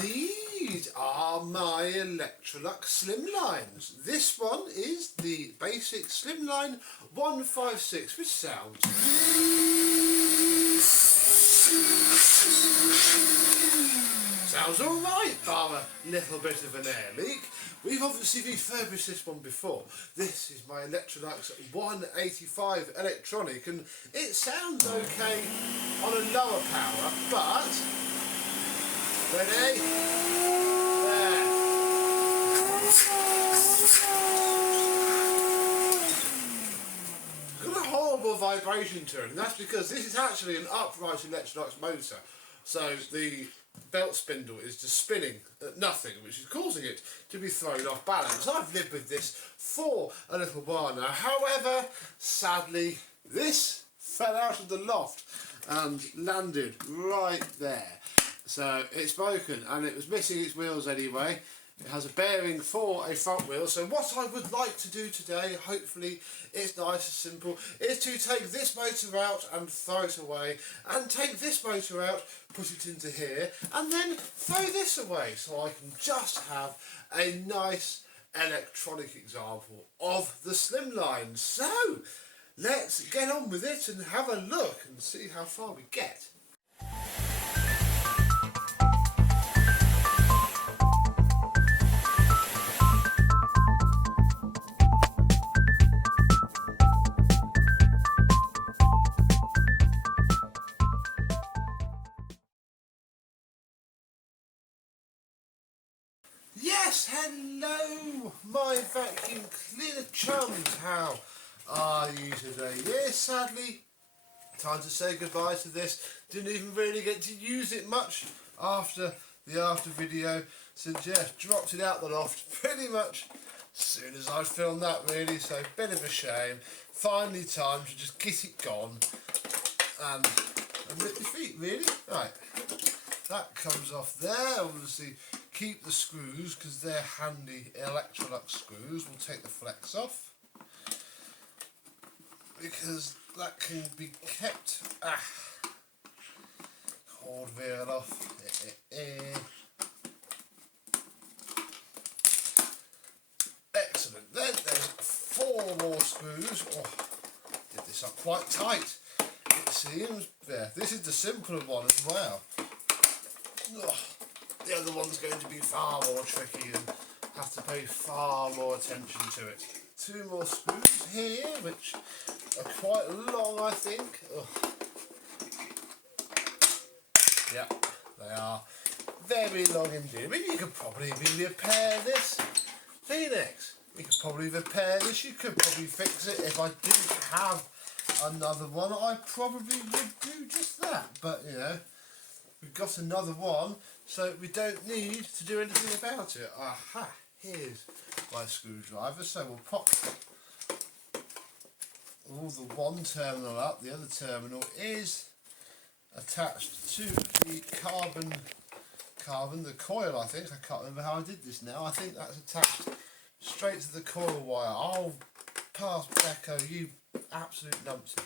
These are my Electrolux Slimlines. This one is the basic Slimline 156, which sounds alright, bar a little bit of an air leak. We've obviously refurbished this one before. This is my Electrolux 185 electronic, and it sounds okay on a lower power, but ready? There. Got a horrible vibration to it, and that's because this is actually an upright Electrolux motor. So the belt spindle is just spinning at nothing, which is causing it to be thrown off balance. I've lived with this for a little while now. However, sadly, this fell out of the loft and landed right there. So it's broken, and it was missing its wheels anyway. It has a bearing for a front wheel. So what I would like to do today, hopefully it's nice and simple, is to take this motor out and throw it away, and take this motor out, put it into here, and then throw this away, so I can just have a nice electronic example of the Slimline. So let's get on with it and have a look and see how far we get. Yes, hello my vacuum cleaner chums, how are you today? Yes, sadly, time to say goodbye to this. Didn't even really get to use it much after the after video, since yes, dropped it out the loft pretty much as soon as I filmed that really, so bit of a shame. Finally time to just get it gone and rip your feet really. Right, that comes off there. Obviously keep the screws because they're handy Electrolux screws. We'll take the flex off because that can be kept. Cord wheel off. Excellent. Then there's 4 more screws. Oh, did this up quite tight, it seems. There. This is the simpler one as well. Oh. The other one's going to be far more tricky and have to pay far more attention to it. 2 more screws here, which are quite long, I think. Ugh. Yeah, they are very long indeed. I mean, you could probably repair this. Phoenix, you could probably repair this. You could probably fix it. If I didn't have another one, I probably would do just that. But, you know, we've got another one, so we don't need to do anything about it. Aha, here's my screwdriver. So we'll pop all the one terminal up. The other terminal is attached to the the coil, I think. I can't remember how I did this now. I think that's attached straight to the coil wire. Oh, pass Becco, you absolute numpty.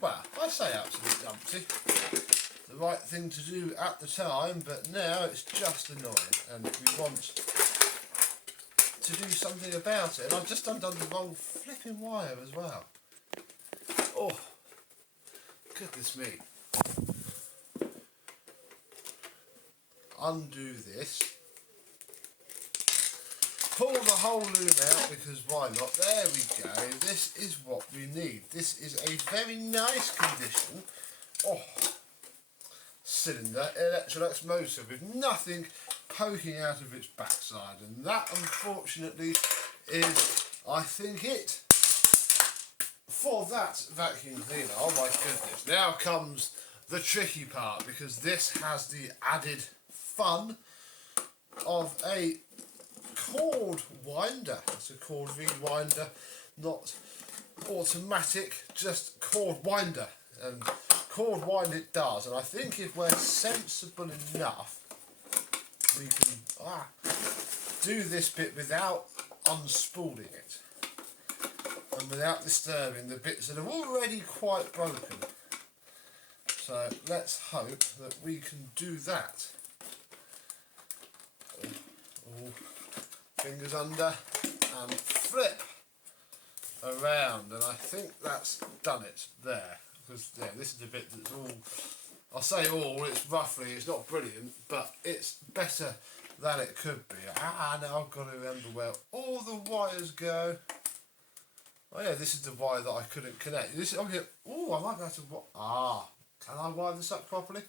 Well, I say absolute numpty. The right thing to do at the time, but now it's just annoying and we want to do something about it. And I've just undone the wrong flipping wire as well. Oh, goodness me. Undo this. Pull the whole loom out because why not? There we go. This is what we need. This is a very nice condition. Oh. Cylinder Electrolux motor with nothing poking out of its backside, and that unfortunately is, I think, it for that vacuum cleaner. Oh my goodness, now comes the tricky part, because this has the added fun of a cord winder. It's a cord rewinder, not automatic, just cord winder, and cord wind it does. And I think if we're sensible enough, we can do this bit without unspooling it and without disturbing the bits that are already quite broken. So let's hope that we can do that. Fingers under and flip around, and I think that's done it there. Because yeah, this is the bit that's all, I'll say all, it's roughly, it's not brilliant, but it's better than it could be. Now I've got to remember where all the wires go. Oh yeah, this is the wire that I couldn't connect. This is, oh here, oh, I might be able to, can I wire this up properly?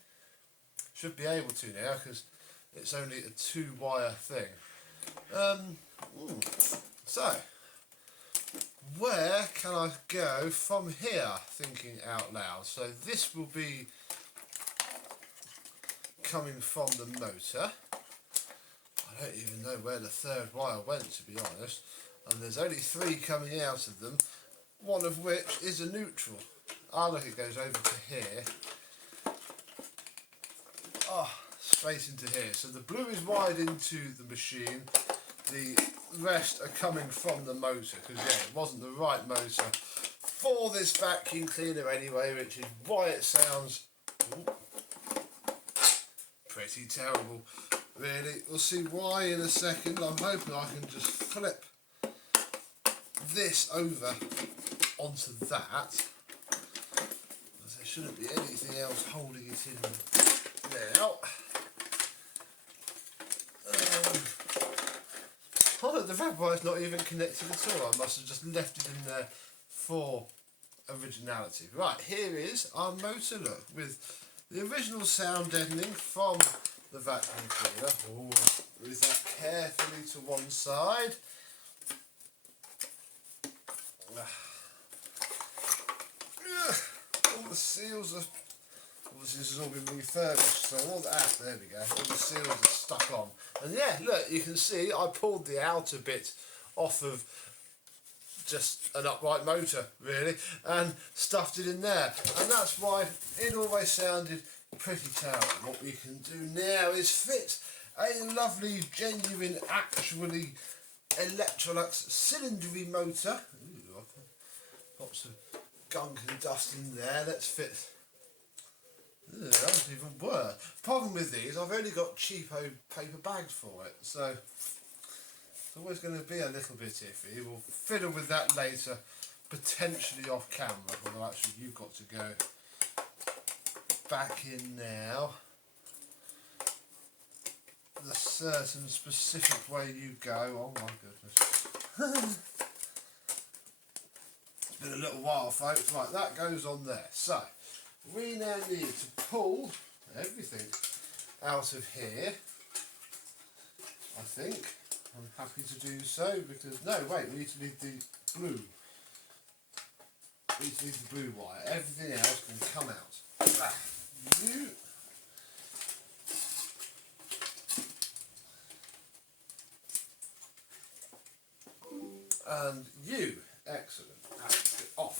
Should be able to now, because it's only a 2-wire thing. So, where can I go from here, thinking out loud? So this will be coming from the motor. I don't even know where the 3rd wire went, to be honest. And there's only 3 coming out of them, one of which is a neutral. Look, it goes over to here. Straight into here. So the blue is wired into the machine. The rest are coming from the motor, because yeah, it wasn't the right motor for this vacuum cleaner anyway, which is why it sounds pretty terrible, really. We'll see why in a second. I'm hoping I can just flip this over onto that, because there shouldn't be anything else holding it in now. Oh look, the red wire's not even connected at all. I must have just left it in there for originality. Right, here is our motor, look, with the original sound deadening from the vacuum cleaner. Move that carefully to one side. All the seals are, obviously this has all been refurbished, so all that, there we go, all the seals are stuck on. And yeah, look, you can see I pulled the outer bit off of just an upright motor, really, and stuffed it in there. And that's why it always sounded pretty terrible. What we can do now is fit a lovely, genuine, actually Electrolux cylindery motor. Ooh, pop some gunk and dust in there. Let's fit. That was even worse. Problem with these, I've only got cheapo paper bags for it, so it's always going to be a little bit iffy. We'll fiddle with that later, potentially off camera, although actually you've got to go back in now. The certain specific way you go. Oh my goodness. It's been a little while, folks. Right, that goes on there. So we now need to pull everything out of here. I think I'm happy to do so, because no, wait, we need to leave the blue. We need to leave the blue wire. Everything else can come out. You. And you. Excellent. That's it off.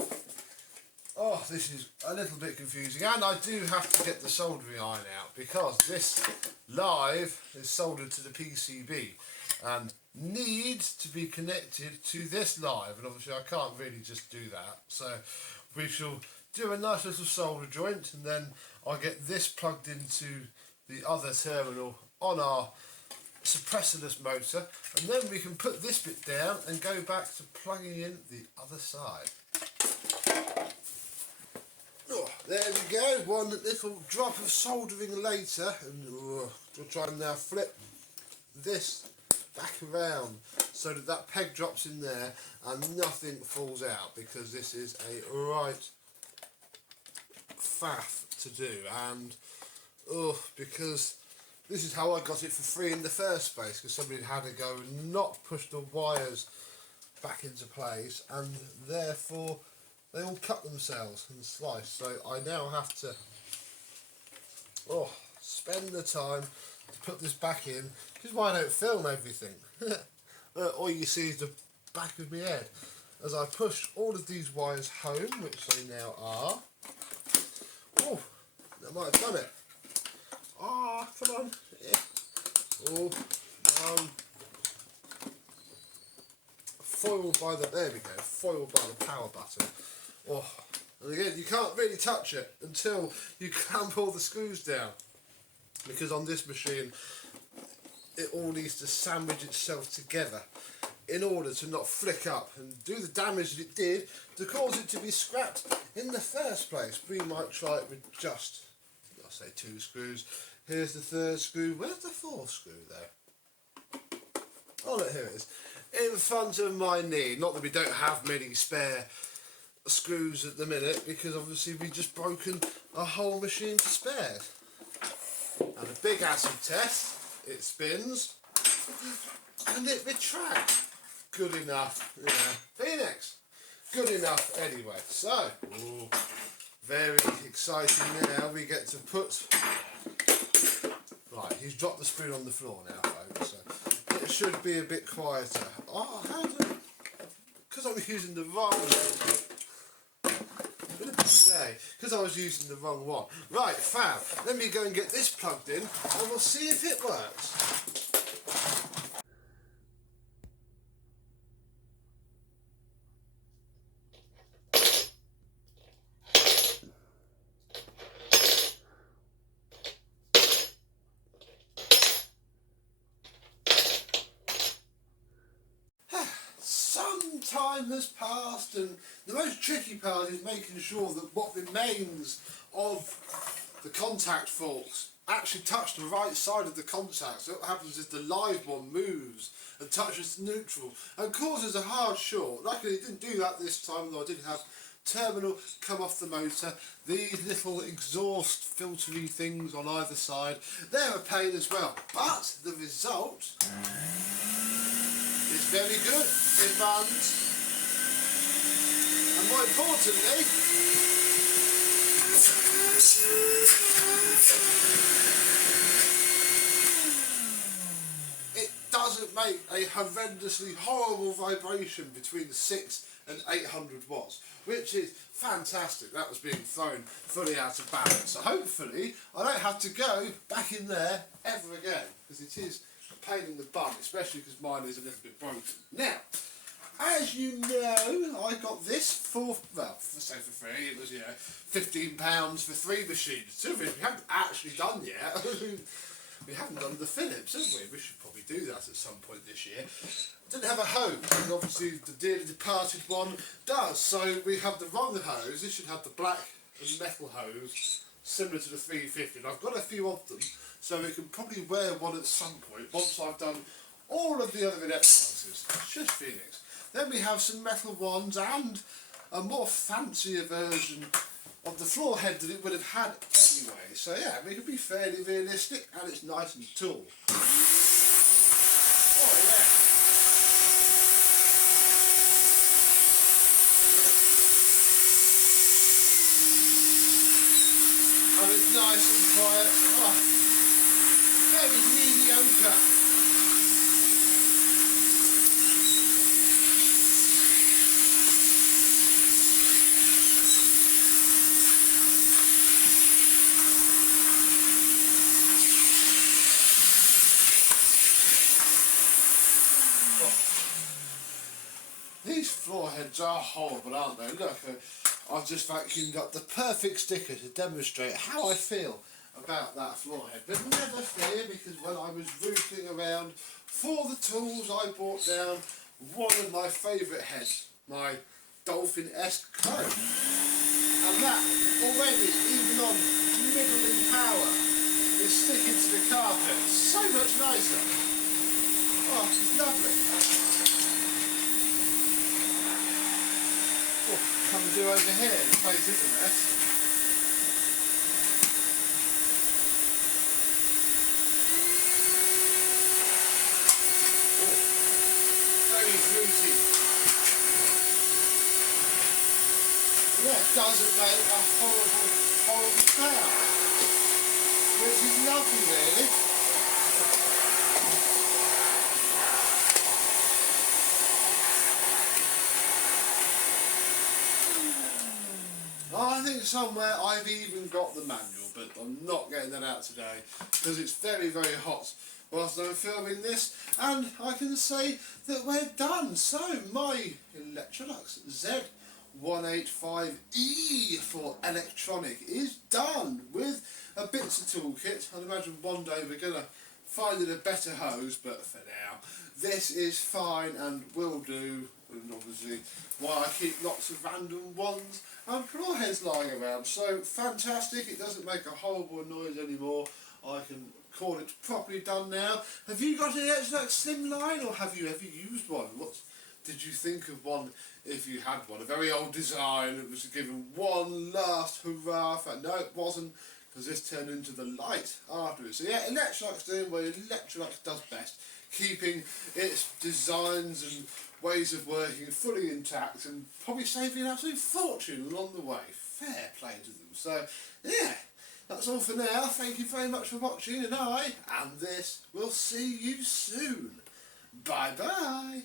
Oh, this is a little bit confusing, and I do have to get the soldering iron out, because this live is soldered to the PCB and needs to be connected to this live, and obviously I can't really just do that, so we shall do a nice little solder joint, and then I'll get this plugged into the other terminal on our suppressorless motor, and then we can put this bit down and go back to plugging in the other side. Oh, there we go, one little drop of soldering later, and we'll try and now flip this back around so that that peg drops in there and nothing falls out, because this is a right faff to do, and because this is how I got it for free in the first place, because somebody had to go and not push the wires back into place, and therefore they all cut themselves and slice. So I now have to spend the time to put this back in, which is why I don't film everything. All you see is the back of my head as I push all of these wires home, which they now are. Oh, that might have done it. Come on. Yeah. Foiled by the, there we go, foiled by the power button. And again, you can't really touch it until you clamp all the screws down, because on this machine it all needs to sandwich itself together in order to not flick up and do the damage that it did to cause it to be scrapped in the first place. We might try it with just, I'll say 2 screws. Here's the 3rd screw. Where's the 4th screw though? Oh look, here it is. In front of my knee. Not that we don't have many spare screws at the minute, because obviously we've just broken a whole machine to spares. And a big acid test, it spins and it retracts. Good enough, yeah. Phoenix, good enough anyway. So, very exciting now. We get to put, right, he's dropped the spoon on the floor now, folks, so it should be a bit quieter. Oh, how do, because I was using the wrong because I was using the wrong one. Right, fab. Let me go and get this plugged in and we'll see if it works. Some time has passed, and the most tricky part is making sure that what remains of the contact forks actually touch the right side of the contact. So what happens is the live one moves and touches neutral and causes a hard short. Luckily it didn't do that this time, though I did have terminal come off the motor. These little exhaust filtery things on either side, they're a pain as well, but the result is very good. It runs, and more importantly, it doesn't make a horrendously horrible vibration between 6 and 800 watts, which is fantastic. That was being thrown fully out of balance. So hopefully I don't have to go back in there ever again, because it is a pain in the bum, especially because mine is a little bit broken. Now, as you know, I got this for, well, say for free. It was, you know, £15 for 3 machines. 2 of which we haven't actually done yet. We haven't done the Philips, have we? We should probably do that at some point this year. Didn't have a hose, and obviously the dearly departed one does. So we have the wrong hose. This should have the black and metal hose, similar to the 350. And I've got a few of them, so we can probably wear one at some point once I've done all of the other Electroluxes. Just Phoenix. Then we have some metal ones and a more fancier version of the floor head that it would have had anyway. So yeah, we can be fairly realistic, and it's nice and tall. Oh yeah. And it's nice and quiet. Oh, very mediocre. These floor heads are horrible, aren't they? Look, I've just vacuumed up the perfect sticker to demonstrate how I feel about that floor head. But never fear, because when I was rooting around for the tools, I brought down one of my favourite heads, my Dolphin-esque clone. And that, already, even on middling power, is sticking to the carpet so much nicer. Oh, it's lovely. Come and do over here, the place isn't it? Oh, very fruity. Yeah, it doesn't make a horrible sound, which is lovely really. I think somewhere I've even got the manual, but I'm not getting that out today because it's very, very hot whilst I'm filming this, and I can say that we're done. So my Electrolux Z185e for electronic is done with a bits of toolkit. I'd imagine one day we're going to finding a better hose, but for now, this is fine and will do. And obviously, why I keep lots of random ones and claw heads lying around. So fantastic! It doesn't make a horrible noise anymore. I can call it properly done now. Have you got an Electrolux Slimline, or have you ever used one? What did you think of one if you had one? A very old design that was given one last hurrah for. No, it wasn't, because this turned into the light afterwards. So yeah, Electrolux doing what Electrolux does best, keeping its designs and ways of working fully intact, and probably saving an absolute fortune along the way. Fair play to them. So yeah, that's all for now. Thank you very much for watching, and I and this will see you soon. Bye bye.